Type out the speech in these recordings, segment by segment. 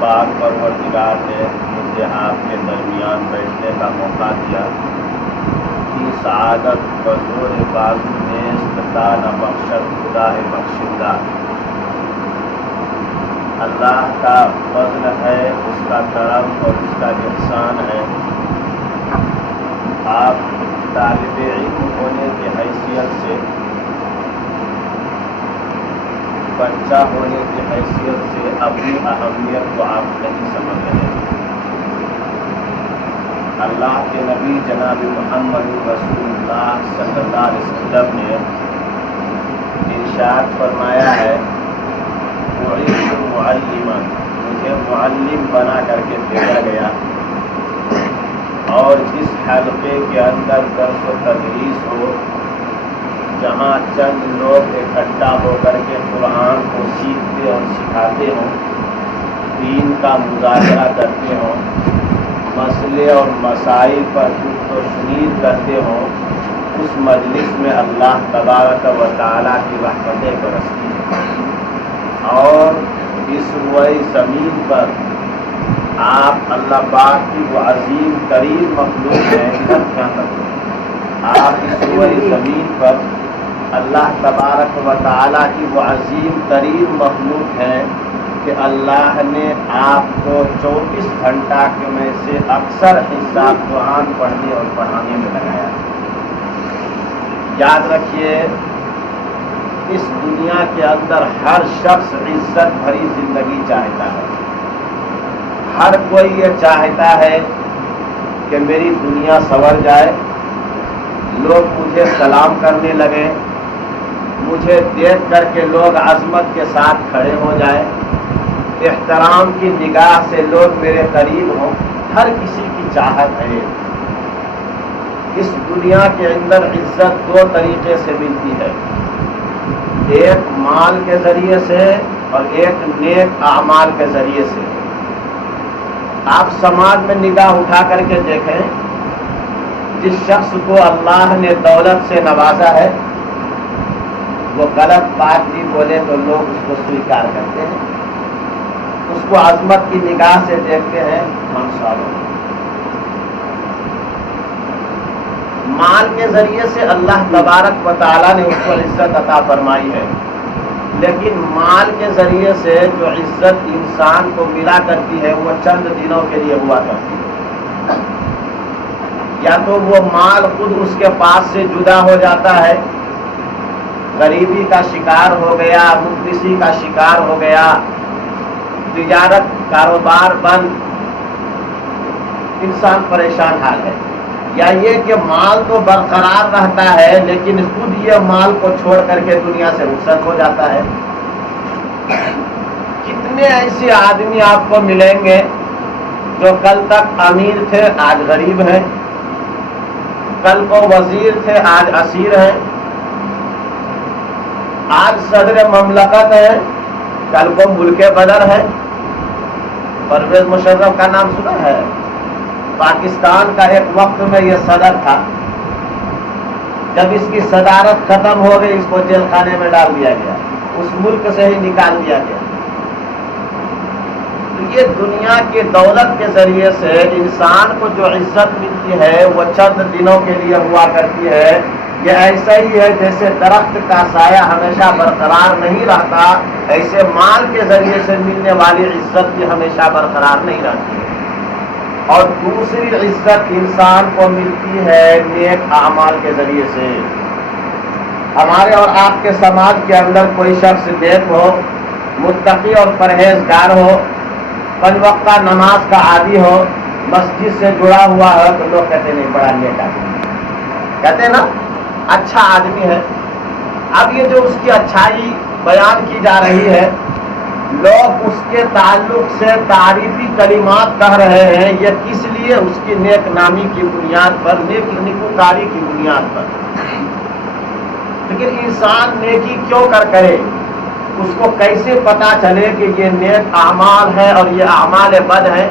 پاک پروردگار نے مجھے آپ کے درمیان بیٹھنے کا موقع دیا کہ سعادت بزور بازو نیست تا نہ بخشد خدا بخشندہ۔ اللہ کا فضل ہے، اس کا کرم اور اس کا احسان ہے۔ آپ طالب علم ہونے کی حیثیت سے، بچہ ہونے کی حیثیت سے اپنی اہمیت کو آپ نہیں سمجھ رہے۔ اللہ کے نبی جناب محمد رسول اللہ صلی اللہ علیہ وسلم نے ارشاد فرمایا ہے، بعثت معلما، مجھے معلم بنا کر کے بھیجا گیا، اور جس حلقے کے اندر درس و تدریس ہو، جہاں چند لوگ اکٹھا ہو کر کے قرآن کو سیکھتے اور سکھاتے ہوں، دین کا مذاکرہ کرتے ہوں، مسئلے اور مسائل پر گفت و شنید کرتے ہوں، اس مجلس میں اللہ تبارک و تعالیٰ کی رحمتیں برستی ہیں، اور اس روئے زمین پر آپ اللہ پاک کی وہ عظیم ترین مخلوق ہیں، آپ اس روئے زمین پر اللہ تبارک و تعالیٰ کی وہ عظیم ترین مخلوق ہے کہ اللہ نے آپ کو 24 گھنٹہ کے میں سے اکثر حصہ قرآن پڑھنے اور پڑھانے میں لگایا۔ یاد رکھیے، اس دنیا کے اندر ہر شخص عزت بھری زندگی چاہتا ہے، ہر کوئی یہ چاہتا ہے کہ میری دنیا سنور جائے، لوگ مجھے سلام کرنے لگے، مجھے دیکھ کر کے لوگ عظمت کے ساتھ کھڑے ہو جائیں، احترام کی نگاہ سے لوگ میرے قریب ہوں۔ ہر کسی کی چاہت ہے۔ اس دنیا کے اندر عزت دو طریقے سے ملتی ہے، ایک مال کے ذریعے سے اور ایک نیک اعمال کے ذریعے سے۔ آپ سماج میں نگاہ اٹھا کر کے دیکھیں، جس شخص کو اللہ نے دولت سے نوازا ہے، وہ غلط بات بھی بولے تو لوگ اس کو سویکار کرتے ہیں، اس کو عظمت کی نگاہ سے دیکھتے ہیں، ہم سالوں۔ مال کے ذریعے سے اللہ تبارک و تعالیٰ نے اس کو عزت عطا فرمائی ہے، لیکن مال کے ذریعے سے جو عزت انسان کو ملا کرتی ہے وہ چند دنوں کے لیے ہوا کرتی ہے۔ یا تو وہ مال خود اس کے پاس سے جدا ہو جاتا ہے، غریبی کا شکار ہو گیا، مفلسی کا شکار ہو گیا، تجارت کاروبار بند، انسان پریشان حال ہے۔ یا یہ کہ مال تو برقرار رہتا ہے لیکن خود یہ مال کو چھوڑ کر کے دنیا سے رخصت ہو جاتا ہے۔ کتنے ایسے آدمی آپ کو ملیں گے جو کل تک امیر تھے آج غریب ہیں، کل کو وزیر تھے آج اسیر ہیں، آج صدر مملکت ہے کل کو ملک بدر ہے۔ پرویز مشرف کا نام سنا ہے؟ پاکستان کا ایک وقت میں یہ صدر تھا، جب اس کی صدارت ختم ہو گئی اس کو جیل خانے میں ڈال دیا گیا، اس ملک سے ہی نکال دیا گیا۔ تو یہ دنیا کی دولت کے ذریعے سے انسان کو جو عزت ملتی ہے وہ چند دنوں کے لیے ہوا کرتی ہے۔ یہ ایسا ہی ہے جیسے درخت کا سایہ ہمیشہ برقرار نہیں رہتا، ایسے مال کے ذریعے سے ملنے والی عزت بھی ہمیشہ برقرار نہیں رہتی ہے۔ اور دوسری عزت انسان کو ملتی ہے نیک اعمال کے ذریعے سے۔ ہمارے اور آپ کے سماج کے اندر کوئی شخص نیک ہو، متقی اور پرہیزگار ہو، پنج وقتہ نماز کا عادی ہو، مسجد سے جڑا ہوا ہے، تو لوگ کہتے نہیں بڑا نیک آدمی، کہتے ہیں نا اچھا آدمی ہے۔ اب یہ جو اس کی اچھائی بیان کی جا رہی ہے، لوگ اس کے تعلق سے تعریفی کلمات کہہ رہے ہیں، یہ کس لیے؟ اس کی نیک نامی کی بنیاد پر، نیکوکاری کی بنیاد پر۔ لیکن انسان نیکی کیوں کرے؟ اس کو کیسے پتا چلے کہ یہ نیک اعمال ہے اور یہ اعمال بد ہے؟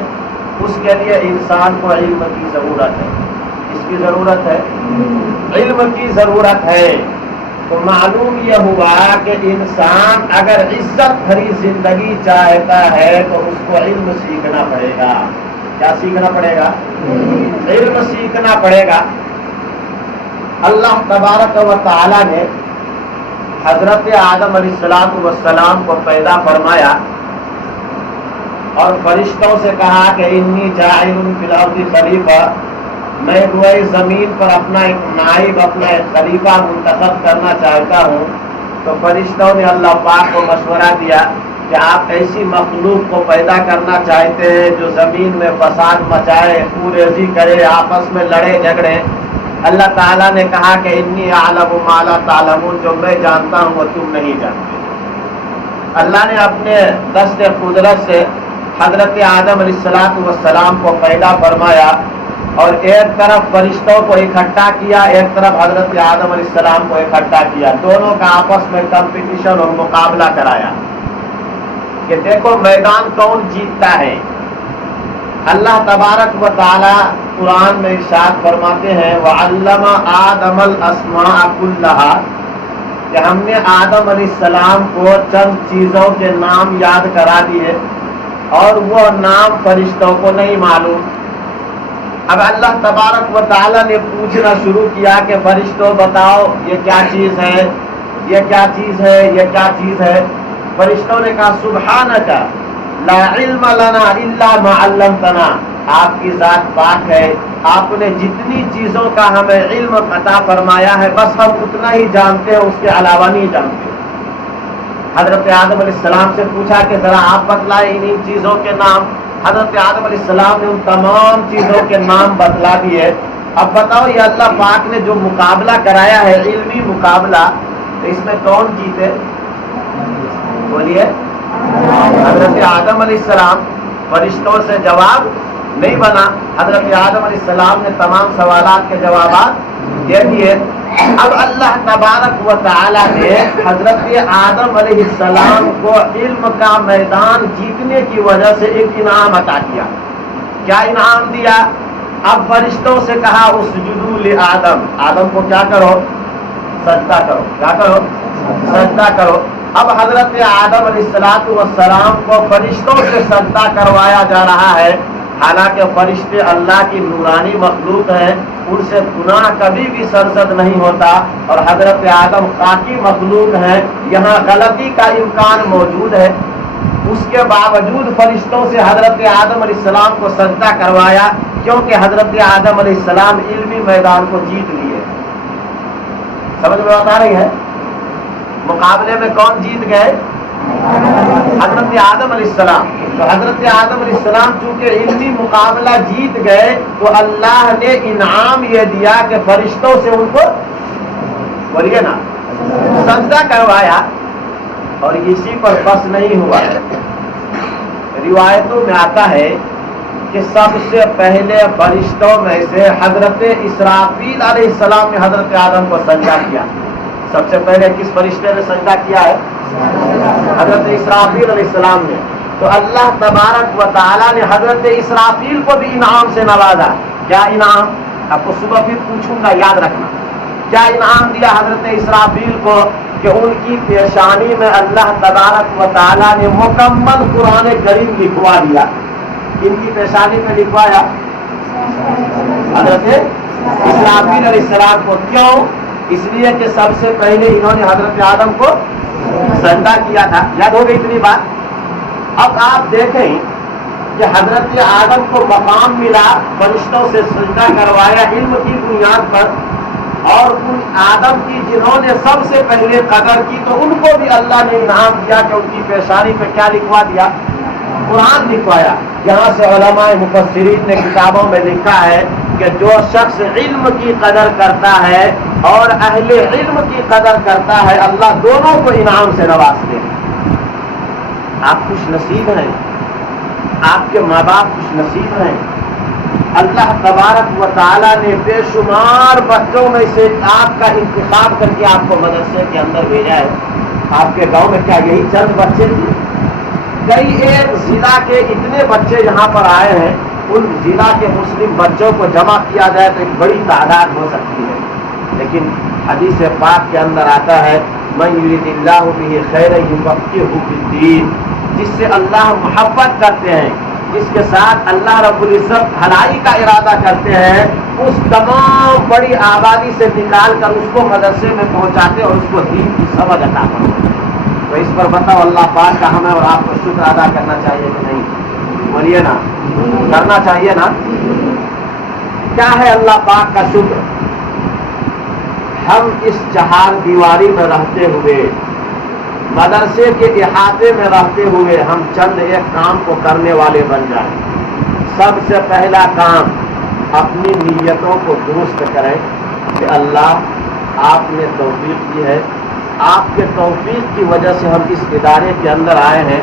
اس کے لیے انسان کو علم کی ضرورت ہے۔ اس کی ضرورت ہے، علم کی ضرورت ہے۔ تو معلوم یہ ہوا کہ انسان اگر عزت بھری زندگی چاہتا ہے تو اس کو علم سیکھنا پڑے گا. کیا سیکھنا پڑے گا؟ علم سیکھنا پڑے گا. اللہ تبارک و تعالی نے حضرت آدم علیہ السلام کو پیدا فرمایا اور فرشتوں سے کہا کہ انی جاعل فی الارض خلیفہ، میں روئے زمین پر اپنا ایک نائب، اپنا ایک خلیفہ منتخب کرنا چاہتا ہوں. تو فرشتوں نے اللہ پاک کو مشورہ دیا کہ آپ ایسی مخلوق کو پیدا کرنا چاہتے ہیں جو زمین میں فساد مچائے، خوریزی کرے، آپس میں لڑے جھگڑے. اللہ تعالیٰ نے کہا کہ انی اعلم ما لا تعلمون، جو میں جانتا ہوں وہ تم نہیں جانتے. اللہ نے اپنے دست قدرت سے حضرت آدم علیہ السلام کو پیدا فرمایا اور ایک طرف فرشتوں کو اکٹھا کیا، ایک طرف حضرت آدم علیہ السلام کو اکٹھا کیا. دونوں کا آپس میں کمپٹیشن اور مقابلہ کرایا کہ دیکھو میدان کون جیتتا ہے. اللہ تبارک و تعالی قرآن میں ارشاد فرماتے ہیں وَعَلَّمَ آدَمَ الْأَسْمَاءَ كُلَّهَا، کہ ہم نے آدم علیہ السلام کو چند چیزوں کے نام یاد کرا دیے اور وہ نام فرشتوں کو نہیں معلوم. اب اللہ تبارک و تعالی نے پوچھنا شروع کیا کہ فرشتوں بتاؤ یہ کیا چیز ہے، یہ کیا چیز ہے، یہ کیا چیز ہے. فرشتوں نے کہا سبحانک لا علم لنا الا ما علمتنا، آپ کی ذات پاک ہے، آپ نے جتنی چیزوں کا ہمیں علم عطا فرمایا ہے بس ہم اتنا ہی جانتے ہیں، اس کے علاوہ نہیں جانتے. حضرت آدم علیہ السلام سے پوچھا کہ ذرا آپ بتلائیں انہی چیزوں کے نام. حضرت آدم علیہ السلام نے ان تمام چیزوں کے نام بتلا دیے. اب بتاؤ یہ اللہ پاک نے جو مقابلہ کرایا ہے، علمی مقابلہ، تو اس میں کون جیتے؟ بولیے. حضرت آدم علیہ السلام. فرشتوں سے جواب نہیں بنا. حضرت آدم علیہ السلام نے تمام سوالات کے جوابات دے دیے. اب اللہ تبارک و تعالی نے حضرت آدم علیہ السلام کو علم کا میدان جیتنے کی وجہ سے ایک انعام عطا کیا. کیا انعام دیا؟ اب فرشتوں سے کہا اسجدوا لآدم، آدم کو کیا کرو؟ سجدہ کرو. کیا کرو؟ سجدہ کرو. اب حضرت آدم علیہ السلام کو فرشتوں سے سجدہ کروایا جا رہا ہے، حالانکہ فرشتے اللہ کی نورانی مخلوق ہیں، ان سے گناہ کبھی بھی سرزد نہیں ہوتا، اور حضرت آدم خاکی مخلوق ہیں، یہاں غلطی کا امکان موجود ہے. اس کے باوجود فرشتوں سے حضرت آدم علیہ السلام کو سجدہ کروایا، کیونکہ حضرت آدم علیہ السلام علمی میدان کو جیت لیے. سمجھ میں بات آ رہی ہے؟ مقابلے میں کون جیت گئے؟ حضرت آدم علیہ السلام. تو حضرت آدم علیہ السلام چونکہ علمی مقابلہ جیت گئے تو اللہ نے انعام یہ دیا کہ فرشتوں سے ان کو بولیے نا سجدہ کروایا. اور اسی پر بس نہیں ہوا. روایتوں میں آتا ہے کہ سب سے پہلے فرشتوں میں سے حضرت اسرافیل علیہ السلام نے حضرت آدم کو سجدہ کیا. سب سے پہلے کس فرشتے نے سجدہ کیا ہے؟ حضرت اسرافیل علیہ السلام نے. تو اللہ تبارک و تعالی نے حضرت اسرافیل کو بھی انعام سے نوازا. کیا انعام؟ آپ کو صبح پھر پوچھوں گا، یاد رکھنا. کیا انعام دیا حضرت اسرافیل کو؟ کہ ان کی پیشانی میں اللہ تبارک و تعالی نے مکمل قرآن کریم لکھوا دیا. ان کی پیشانی میں لکھوایا حضرت اسرافیل علیہ السلام کو. کیوں؟ اس لیے کہ سب سے پہلے انہوں نے حضرت آدم کو سجدہ کیا تھا. یاد ہو گئی اتنی بات؟ اب آپ دیکھیں کہ حضرت آدم کو مقام ملا، فرشتوں سے سجدہ کروایا علم کی بنیاد پر، اور ان آدم کی جنہوں نے سب سے پہلے قدر کی تو ان کو بھی اللہ نے انعام دیا کہ ان کی پیشانی پہ کیا لکھوا دیا؟ قرآن لکھوایا. یہاں سے علماء مفسرین نے کتابوں میں لکھا ہے کہ جو شخص علم کی قدر کرتا ہے اور اہل علم کی قدر کرتا ہے، اللہ دونوں کو انعام سے نوازتے ہیں. آپ خوش نصیب ہیں، آپ کے ماں باپ خوش نصیب ہیں. اللہ تبارک و تعالیٰ نے بے شمار بچوں میں سے آپ کا انتخاب کر کے آپ کو مدرسے کے اندر بھیجا ہے. آپ کے گاؤں میں کیا یہی چند بچے تھے؟ کئی ایک ضلع کے اتنے بچے یہاں پر آئے ہیں، ان ضلع کے مسلم بچوں کو جمع کیا جائے تو ایک بڑی تعداد ہو سکتی ہے. لیکن حدیث پاک کے اندر آتا ہے من یرید اللہ بہ خیرا یفقہہ فی الدین، جس سے اللہ محبت کرتے ہیں، جس کے ساتھ اللہ رب العزت بھلائی کا ارادہ کرتے ہیں، اس تمام بڑی آبادی سے نکال کر اس کو مدرسے میں پہنچاتے اور اس کو دین کی سمجھ عطا کرتے۔ تو اس پر بتاؤ اللہ پاک کا ہمیں اور آپ کو شکر ادا کرنا چاہیے کہ نہیں؟ بولیے نا، کرنا چاہیے نا۔ کیا ہے اللہ پاک کا شکر؟ ہم اس چہار دیواری میں رہتے ہوئے، مدرسے کے احاطے میں رہتے ہوئے ہم چند ایک کام کو کرنے والے بن جائیں۔ سب سے پہلا کام اپنی نیتوں کو درست کریں کہ اللہ آپ نے توفیق دی ہے، آپ کے توفیق کی وجہ سے ہم اس ادارے کے اندر آئے ہیں،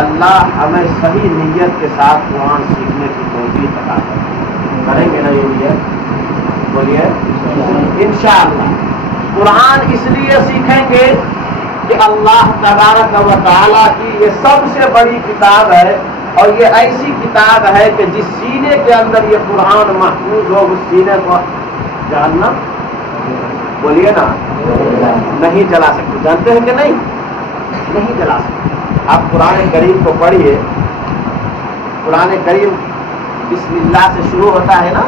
اللہ ہمیں صحیح نیت کے ساتھ قرآن سیکھنے کی توفیق عطا کریں گے نا یہ نیت؟ بولیے انشاءاللہ۔ قرآن اس لیے سیکھیں گے کہ اللہ تبارک و تعالیٰ کی یہ سب سے بڑی کتاب ہے، اور یہ ایسی کتاب ہے کہ جس سینے کے اندر یہ قرآن محفوظ ہو اس سینے کو جہنم بولیے نا نہیں جلا سکتے۔ جانتے ہیں کہ نہیں جلا سکتے۔ آپ قرآن کریم کو پڑھیے، قرآن کریم بسم اللہ سے شروع ہوتا ہے نا،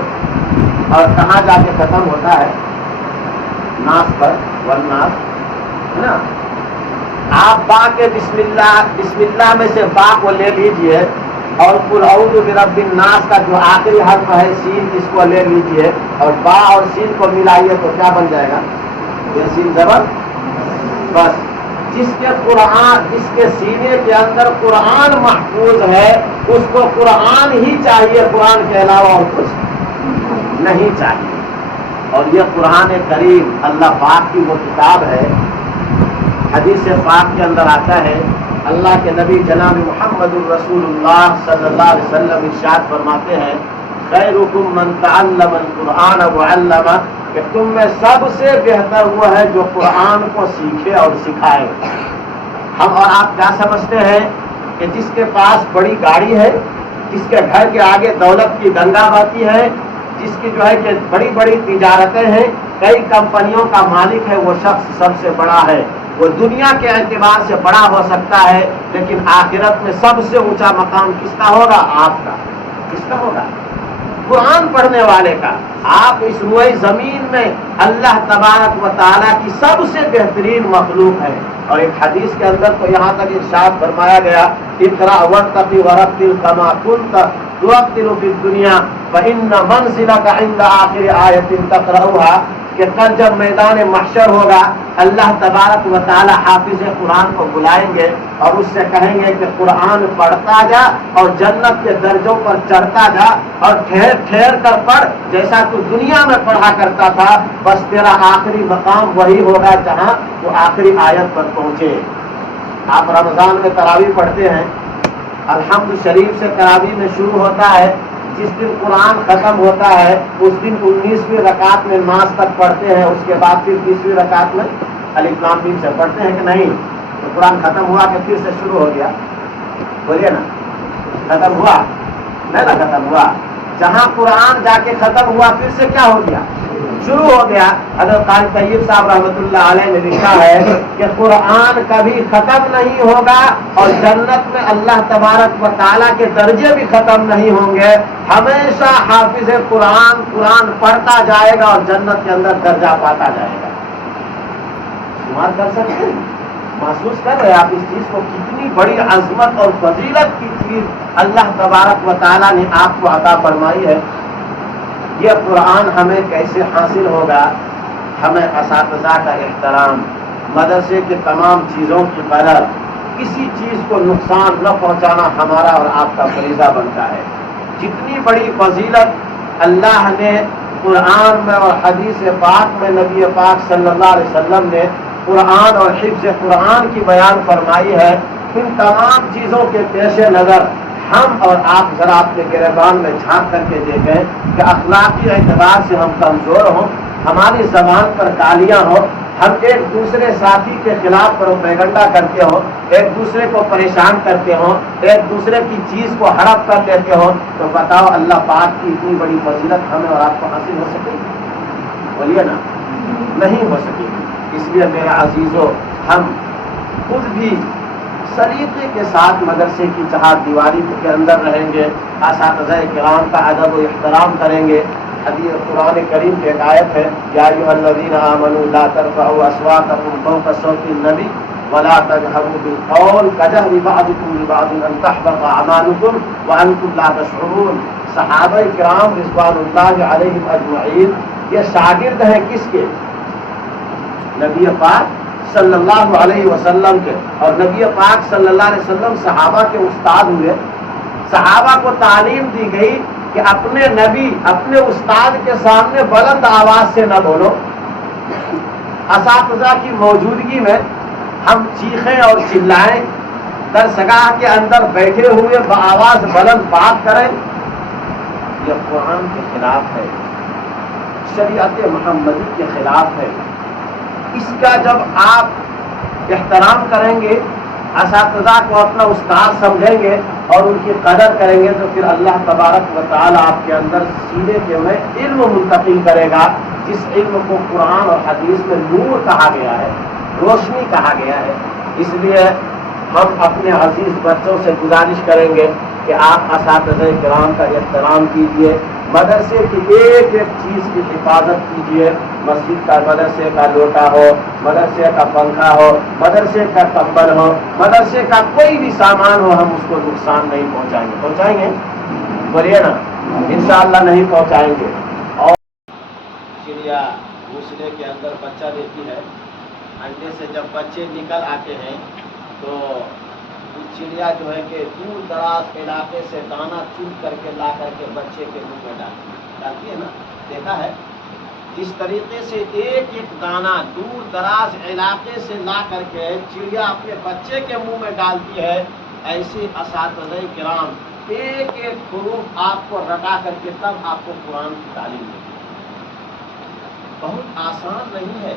اور کہاں جا کے ختم ہوتا ہے؟ ناس پر، والناس، ہے نا۔ آپ با کے بسم اللہ میں سے با کو لے لیجئے، اور قل اعوذ برب الناس کا جو آخری حرف ہے سین، اس کو لے لیجئے اور با اور سین کو ملائیے تو کیا بن جائے گا؟ یہ سین زبر بس۔ جس کے سینے کے اندر قرآن محفوظ ہے اس کو قرآن ہی چاہیے، قرآن کے علاوہ اور کچھ نہیں چاہیے۔ اور یہ قرآن کریم اللہ پاک کی وہ کتاب ہے، حدیث پاک کے اندر آتا ہے، اللہ کے نبی جناب محمد الرسول اللہ صلی اللہ علیہ وسلم ارشاد فرماتے ہیں خیرکم من تعلم القرآن وعلمہ، کہ تم میں سب سے بہتر وہ ہے جو قرآن کو سیکھے اور سکھائے۔ ہم اور آپ کیا سمجھتے ہیں کہ جس کے پاس بڑی گاڑی ہے، جس کے گھر کے آگے دولت کی گنگا بہتی ہے، جس کی جو ہے کہ بڑی بڑی تجارتیں ہیں، کئی کمپنیوں کا مالک ہے، وہ شخص سب سے بڑا ہے۔ وہ دنیا کے اعتبار سے بڑا ہو سکتا ہے، لیکن آخرت میں سب سے اونچا مقام کس کا ہوگا؟ آپ کا۔ کس کا ہوگا؟ قرآن پڑھنے والے کا۔ آپ اس روئے زمین میں اللہ تبارک و تعالیٰ کی سب سے بہترین مخلوق ہے۔ اور ایک حدیث کے اندر تو یہاں تک ارشاد فرمایا گیا اقرأ وارتقی ورتل کما کنت ترتل فی الدنیا فإن منزلک عند آخر آیۃ تقرأها، کہ کل جب میدان محشر ہوگا اللہ تبارک و تعالی حافظ قرآن کو بلائیں گے اور اس سے کہیں گے کہ قرآن پڑھتا جا اور جنت کے درجوں پر چڑھتا جا، اور ٹھہر ٹھہر کر پڑھ جیسا تو دنیا میں پڑھا کرتا تھا، بس تیرا آخری مقام وہی ہوگا جہاں تو آخری آیت پر پہنچے۔ آپ رمضان میں تراویح پڑھتے ہیں، الحمد شریف سے تراویح میں شروع ہوتا ہے، جس دن قرآن ختم ہوتا ہے اس دن 19ویں رکعت میں ناس تک پڑھتے ہیں، اس کے بعد پھر 20ویں رکعت میں الف لام میم سے پڑھتے ہیں کہ نہیں؟ تو قرآن ختم ہوا کہ پھر سے شروع ہو گیا؟ بولیے نا، ختم ہوا نہیں نا؟ ختم ہوا۔ جہاں قرآن جا کے ختم ہوا پھر سے کیا ہو گیا؟ شروع ہو گیا۔ حضرت قاری طیب صاحب رحمۃ اللہ علیہ نے لکھا ہے کہ قرآن کبھی ختم نہیں ہوگا اور جنت میں اللہ تبارک و تعالیٰ کے درجے بھی ختم نہیں ہوں گے، ہمیشہ حافظ قرآن پڑھتا جائے گا اور جنت کے اندر درجہ پاتا جائے گا۔ شمار کر سکتے ہیں؟ محسوس کر رہے آپ اس چیز کو، کتنی بڑی عظمت اور فضیلت کی چیز اللہ تبارک و تعالیٰ نے آپ کو عطا فرمائی ہے۔ یہ قرآن ہمیں کیسے حاصل ہوگا؟ ہمیں اساتذہ کا احترام، مدرسے کے تمام چیزوں کی قدر، کسی چیز کو نقصان نہ پہنچانا ہمارا اور آپ کا فریضہ بنتا ہے۔ جتنی بڑی فضیلت اللہ نے قرآن میں اور حدیث پاک میں نبی پاک صلی اللہ علیہ وسلم نے قرآن اور حفظ قرآن کی بیان فرمائی ہے، ان تمام چیزوں کے پیش نظر ہم اور آپ ذرا اپنے گریبان میں جھانک کر کے دیکھیں کہ اخلاقی اعتبار سے ہم کمزور ہوں، ہماری زبان پر گالیاں ہوں، ہم ایک دوسرے ساتھی کے خلاف پروپیگنڈا کرتے ہوں، ایک دوسرے کو پریشان کرتے ہوں، ایک دوسرے کی چیز کو ہڑپ کر لیتے ہوں، تو بتاؤ اللہ پاک کی اتنی بڑی فضیلت ہمیں اور آپ کو حاصل ہو سکے؟ بولیے نا۔ نہیں ہو سکے گی. اس لیے میرے عزیزوں ہم خود بھی سلیقے کے ساتھ مدرسے کی چہار دیواری کے اندر رہیں گے, اساتذہ کرام کا ادب و احترام کریں گے. حدیث قرآن کریم کی ایک آیت ہے, یا ایھا الذین آمنوا لا ترفعوا اصواتکم فوق صوت النبی ولا تجهروا بالقول كجهر بعضكم لبعض ان تحبط اعمالكم وانتم لا تشعرون. صحابہ کرام رضوان اللہ علیہم اجمعین یہ شاگرد ہیں کس کے؟ نبی پاک صلی اللہ علیہ وسلم کے. اور نبی پاک صلی اللہ علیہ وسلم صحابہ کے استاد ہوئے. صحابہ کو تعلیم دی گئی کہ اپنے نبی اپنے استاد کے سامنے بلند آواز سے نہ بولو. اساتذہ کی موجودگی میں ہم چیخیں اور چلائیں, درسگاہ کے اندر بیٹھے ہوئے بآواز بلند بات کریں, یہ قرآن کے خلاف ہے, شریعت محمدی کے خلاف ہے. اس کا جب آپ احترام کریں گے, اساتذہ کو اپنا استاد سمجھیں گے اور ان کی قدر کریں گے, تو پھر اللہ تبارک و تعالی آپ کے اندر سینے کے میں علم منتقل کرے گا, جس علم کو قرآن اور حدیث میں نور کہا گیا ہے, روشنی کہا گیا ہے. اس لیے ہم اپنے عزیز بچوں سے گزارش کریں گے کہ آپ اساتذہ کرام کا احترام کیجیے, مدرسے کی ایک ایک چیز کی حفاظت کیجیے. مسجد کا مدرسے کا لوٹا ہو, مدرسے کا پنکھا ہو, مدرسے کا کمبل ہو, مدرسے کا کوئی بھی سامان ہو, ہم اس کو نقصان نہیں پہنچائیں گے. پہنچائیں گے؟ بولیے نا, انشاءاللہ نہیں پہنچائیں گے. اور چڑیا گھونسلے کے اندر بچہ دیتی ہے, انڈے سے جب بچے نکل آتے ہیں تو چڑیا جو ہے کہ دور دراز علاقے سے دانا چن کر کے لا کر کے بچے کے منہ میں ڈالتی ہے نا, دیکھا ہے جس طریقے سے ایک ایک دانہ دور دراز علاقے سے لا کر کے چڑیا اپنے بچے کے منہ میں ڈالتی ہے, ایسے اساتذہ کرام ایک ایک حروف آپ کو رٹا کر کے تب آپ کو قرآن کی تعلیم دیتی ہے. بہت آسان نہیں ہے,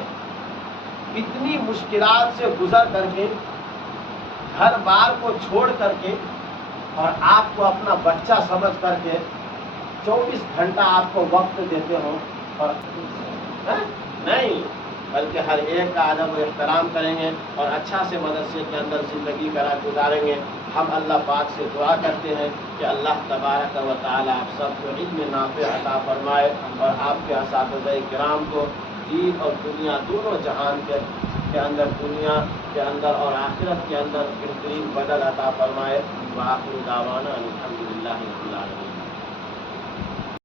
اتنی مشکلات سے گزر کر کے گھر بار کو چھوڑ کر کے اور آپ کو اپنا بچہ سمجھ کر کے 24 گھنٹہ آپ کو وقت دیتے ہوں, اور نہیں بلکہ ہر ایک کا ادب و احترام کریں گے اور اچھا سے مدرسے کے اندر زندگی گزاریں گے. ہم اللہ پاک سے دعا کرتے ہیں کہ اللہ تبارک و تعالی آپ سب کو علم نافع عطا فرمائے اور آپ کے اساتذہ کرام کو دین اور دنیا دونوں جہان کے اندر, دنیا کے اندر اور آخرت کے اندر بہترین بدل عطا فرمائے. وآخر دعوانا الحمدللہ رب العالمین.